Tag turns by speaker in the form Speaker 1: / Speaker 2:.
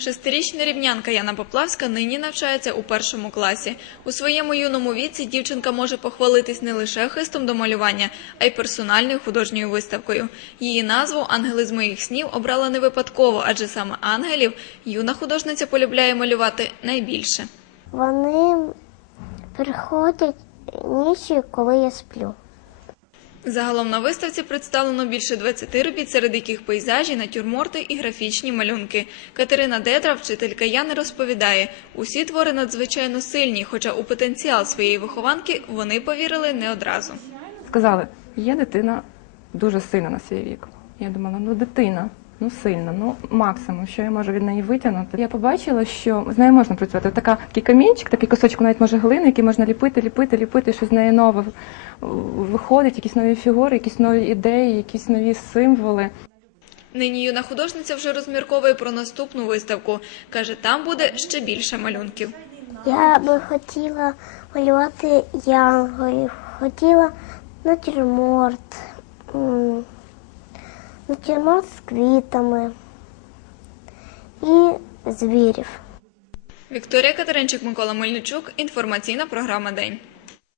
Speaker 1: Шестирічна рівнянка Яна Поплавська нині навчається у першому класі. У своєму юному віці дівчинка може похвалитись не лише хистом до малювання, а й персональною художньою виставкою. Її назву Ангели з моїх снів обрала не випадково, адже саме ангелів юна художниця полюбляє малювати найбільше.
Speaker 2: Вони приходять нічі, коли я сплю.
Speaker 1: Загалом на виставці представлено більше 20 робіт, серед яких пейзажі, натюрморти і графічні малюнки. Катерина Дедра, вчителька Яни, розповідає, усі твори надзвичайно сильні, хоча у потенціал своєї вихованки вони повірили не одразу.
Speaker 3: Сказали, є дитина дуже сильна на свій вік. Я думала, ну дитина, ну сильна, ну максимум, що я можу від неї витягнути. Я побачила, що з нею можна працювати. Така такий камінчик, такий кусочок навіть може глини, який можна ліпити, ліпити, ліпити, що з неї нове виходить, якісь нові фігури, якісь нові ідеї, якісь нові символи.
Speaker 1: Нині юна художниця вже розмірковує про наступну виставку. Каже, там буде ще більше малюнків.
Speaker 2: Я би хотіла малювати янголів, хотіла натюрморт, м, з квітами і звірів.
Speaker 1: Вікторія Катеринчик, Микола Мельничук. Інформаційна програма День.